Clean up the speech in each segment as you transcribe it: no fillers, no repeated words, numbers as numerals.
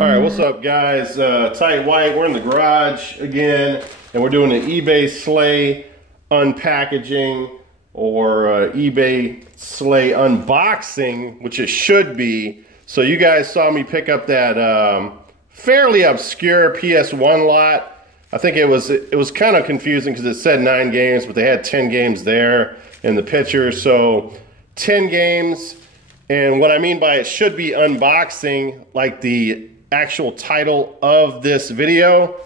Alright, what's up guys? Tight White, we're in the garage again, and we're doing an eBay sleigh unpackaging, or eBay sleigh unboxing, which it should be. So you guys saw me pick up that fairly obscure PS1 lot. I think it was kind of confusing because it said 9 games, but they had 10 games there in the picture. So 10 games, and what I mean by it should be unboxing, like the actual title of this video.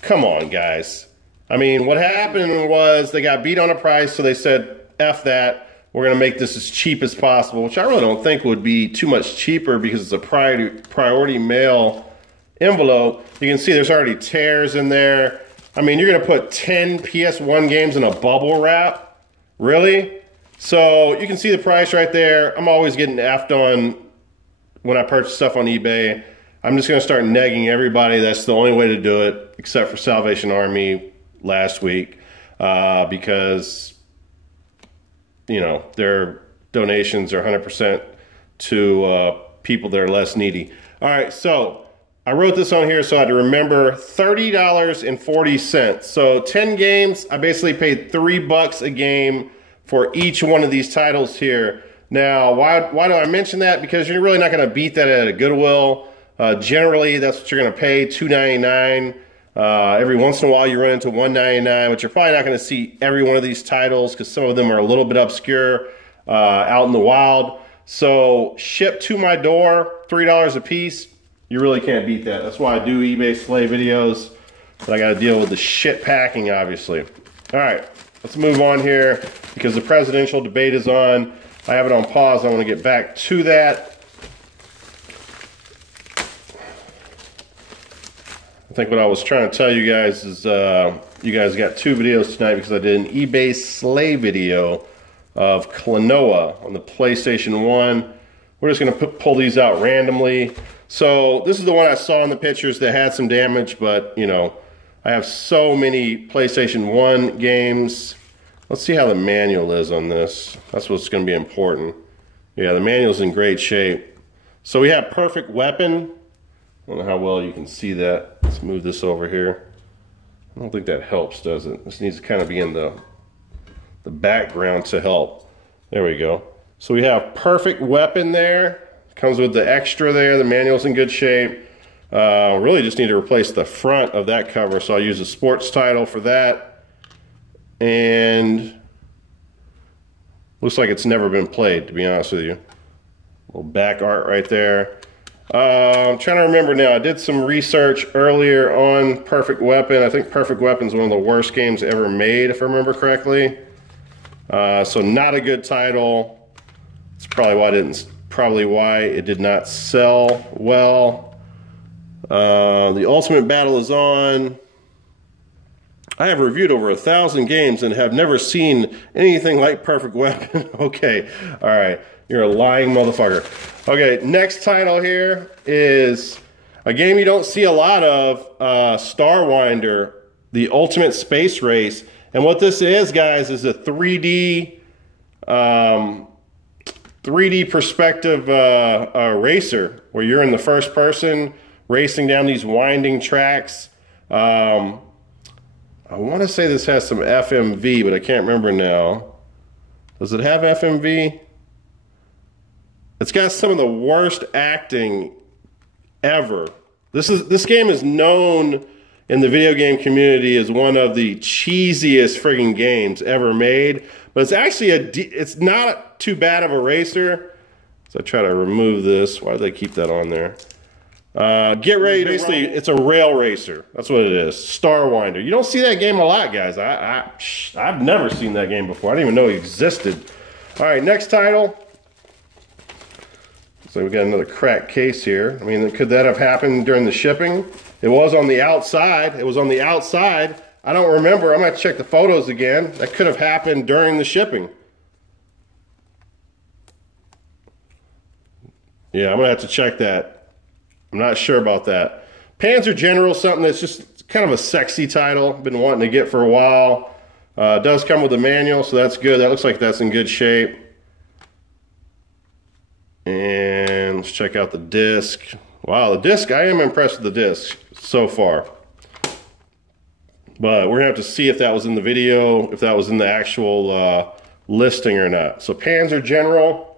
Come on guys. I mean, what happened was they got beat on a price, so they said F that, we're gonna make this as cheap as possible, which I really don't think would be too much cheaper because it's a priority mail envelope. You can see there's already tears in there. I mean, you're gonna put 10 PS1 games in a bubble wrap? Really? So you can see the price right there. I'm always getting effed on when I purchase stuff on eBay. I'm just gonna start negging everybody. That's the only way to do it, except for Salvation Army last week, because, you know, their donations are 100% to people that are less needy. All right, so I wrote this on here so I had to remember $30.40. So 10 games, I basically paid $3 a game for each one of these titles here. Now, why do I mention that? Because you're really not gonna beat that at a Goodwill. Generally, that's what you're gonna pay, $2.99. Every once in a while you run into $1.99, but you're probably not gonna see every one of these titles because some of them are a little bit obscure out in the wild. So shipped to my door, $3 a piece. You really can't beat that. That's why I do eBay sleigh videos, but I gotta deal with the shit packing, obviously. All right, let's move on here because the presidential debate is on. I have it on pause. I wanna get back to that. I think what I was trying to tell you guys is you guys got 2 videos tonight because I did an eBay sleigh video of Klonoa on the PlayStation 1. We're just going to pull these out randomly. So this is the one I saw in the pictures that had some damage, but you know, I have so many PlayStation 1 games. Let's see how the manual is on this. That's what's going to be important. Yeah, the manual's in great shape. So we have Perfect Weapon. I don't know how well you can see that. Let's move this over here. I don't think that helps, does it? This needs to kind of be in the background to help. There we go. So we have Perfect Weapon there. Comes with the extra there. The manual's in good shape. Really just need to replace the front of that cover, so I'll use a sports title for that. And looks like it's never been played, to be honest with you. Little back art right there. I'm trying to remember now. I did some research earlier on Perfect Weapon. I think Perfect Weapon is one of the worst games ever made, if I remember correctly. So not a good title. It's probably why it did not sell well. The Ultimate Battle is on. I have reviewed over 1,000 games and have never seen anything like Perfect Weapon. Okay, all right. You're a lying motherfucker. Okay, next title here is a game you don't see a lot of, Starwinder, the Ultimate Space Race. And what this is, guys, is a 3D perspective racer where you're in the first person racing down these winding tracks. I want to say this has some FMV, but I can't remember now. Does it have FMV? It's got some of the worst acting ever. This game is known in the video game community as one of the cheesiest friggin' games ever made, but it's actually it's not too bad of a racer. So I try to remove this. Why do they keep that on there? Get ready. Basically, it's a rail racer. That's what it is. Starwinder. You don't see that game a lot, guys. I've never seen that game before. I didn't even know it existed. All right, next title. So we got another cracked case here. I mean, could that have happened during the shipping? It was on the outside. It was on the outside. I don't remember. I'm going to check the photos again. That could have happened during the shipping. Yeah, I'm going to have to check that. I'm not sure about that. Panzer General, something that's just kind of a sexy title. Been wanting to get for a while. It does come with a manual, so that's good. That looks like that's in good shape. And let's check out the disc. Wow, the disc, I am impressed with the disc so far. But we're gonna have to see if that was in the video, if that was in the actual listing or not. So Panzer General.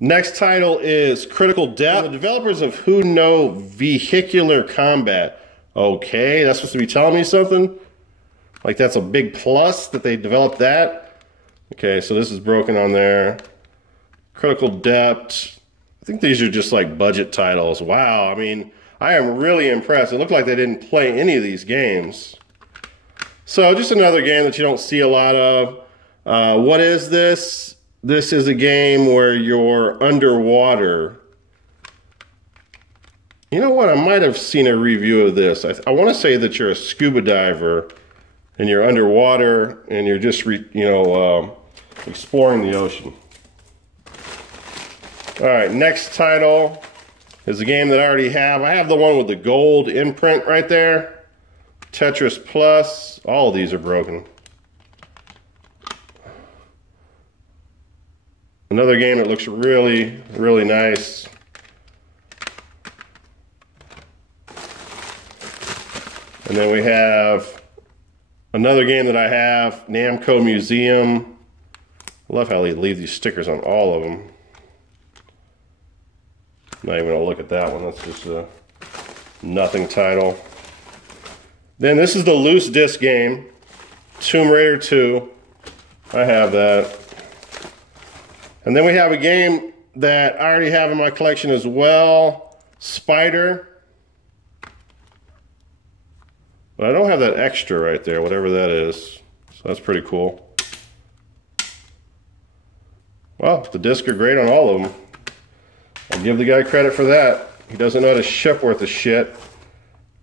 Next title is Critical Depth. The developers of Who Know Vehicular Combat. Okay, that's supposed to be telling me something? Like that's a big plus that they developed that? Okay, so this is broken on there. Critical Depth. I think these are just like budget titles. Wow, I mean, I am really impressed. It looked like they didn't play any of these games. So just another game that you don't see a lot of. What is this? This is a game where you're underwater. You know what? I might have seen a review of this. I want to say that you're a scuba diver and you're underwater and you're just, exploring the ocean. All right, next title is a game that I already have. I have the one with the gold imprint right there. Tetris Plus. All of these are broken. Another game that looks really, really nice. And then we have another game that I have, Namco Museum. I love how they leave these stickers on all of them. Not even gonna look at that one, that's just a nothing title. Then this is the loose disc game, Tomb Raider 2. I have that. And then we have a game that I already have in my collection as well, Spider. But I don't have that extra right there, whatever that is. So that's pretty cool. Well, the discs are great on all of them. I'll give the guy credit for that. He doesn't know how to ship worth of shit.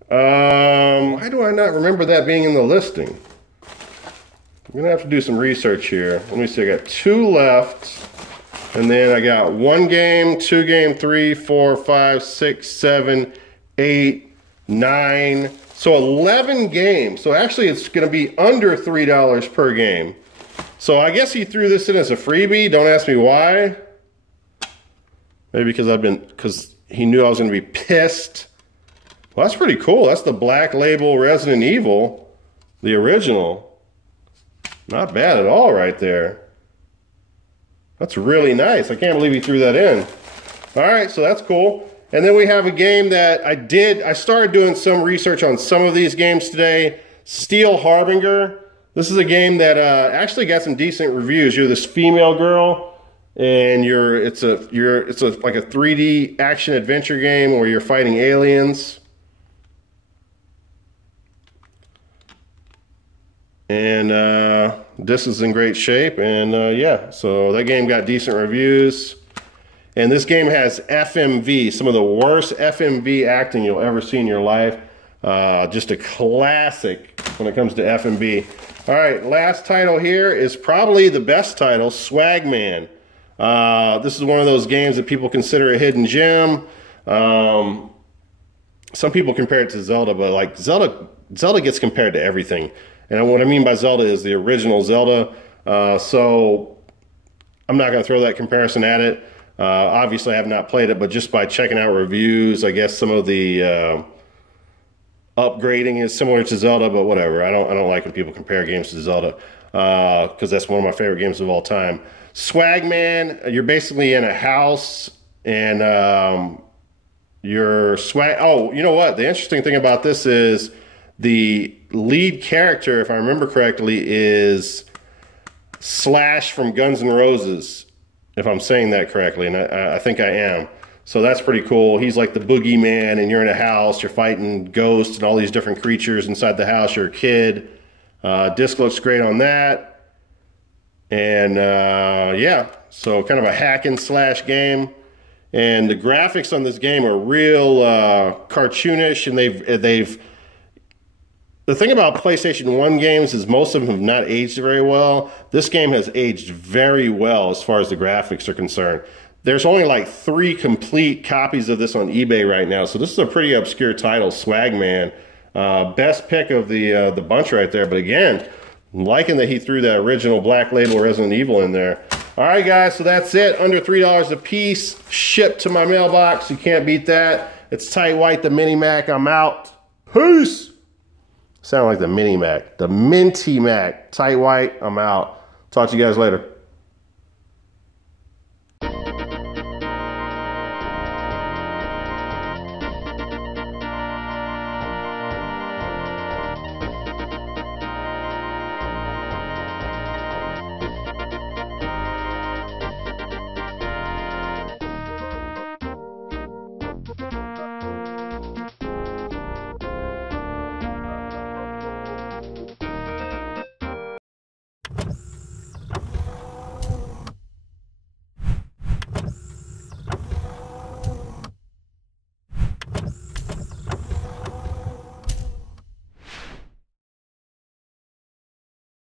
Why do I not remember that being in the listing? I'm gonna have to do some research here. Let me see, I got 2 left. And then I got 1 game, 2 game, 3, 4, 5, 6, 7, 8, 9. So 11 games. So actually it's gonna be under $3 per game. So I guess he threw this in as a freebie. Don't ask me why. Maybe because he knew I was gonna be pissed. Well, that's pretty cool. That's the Black Label Resident Evil, the original. Not bad at all right there. That's really nice. I can't believe he threw that in. All right, so that's cool. And then we have a game that I started doing some research on some of these games today. Steel Harbinger. This is a game that actually got some decent reviews. You're this female girl, and it's like a 3D action adventure game where you're fighting aliens. And this is in great shape, and yeah, so that game got decent reviews. And this game has FMV, some of the worst FMV acting you'll ever see in your life. Just a classic when it comes to FMV. All right, last title here is probably the best title, Swagman. This is one of those games that people consider a hidden gem. Some people compare it to Zelda, but like Zelda gets compared to everything. And what I mean by Zelda is the original Zelda. So I'm not going to throw that comparison at it. Obviously, I have not played it, but just by checking out reviews, I guess some of the upgrading is similar to Zelda, but whatever. I don't like when people compare games to Zelda because that's one of my favorite games of all time. Swagman, you're basically in a house and oh, you know what? The interesting thing about this is the lead character, if I remember correctly, is Slash from Guns N' Roses, if I'm saying that correctly, and I think I am. So that's pretty cool. He's like the boogeyman, and you're in a house, you're fighting ghosts and all these different creatures inside the house. You're a kid. Disc looks great on that. And yeah, so kind of a hack and slash game. And the graphics on this game are real cartoonish, and the thing about PlayStation 1 games is most of them have not aged very well. This game has aged very well as far as the graphics are concerned. There's only like 3 complete copies of this on eBay right now, so this is a pretty obscure title, Swagman. Best pick of the bunch right there, but again, I'm liking that he threw that original Black Label Resident Evil in there. All right, guys, so that's it. Under $3 a piece, shipped to my mailbox. You can't beat that. It's Tight White, the Mini Mac. I'm out. Peace. Sound like the Mini Mac. The Minty Mac. Tight White, I'm out. Talk to you guys later.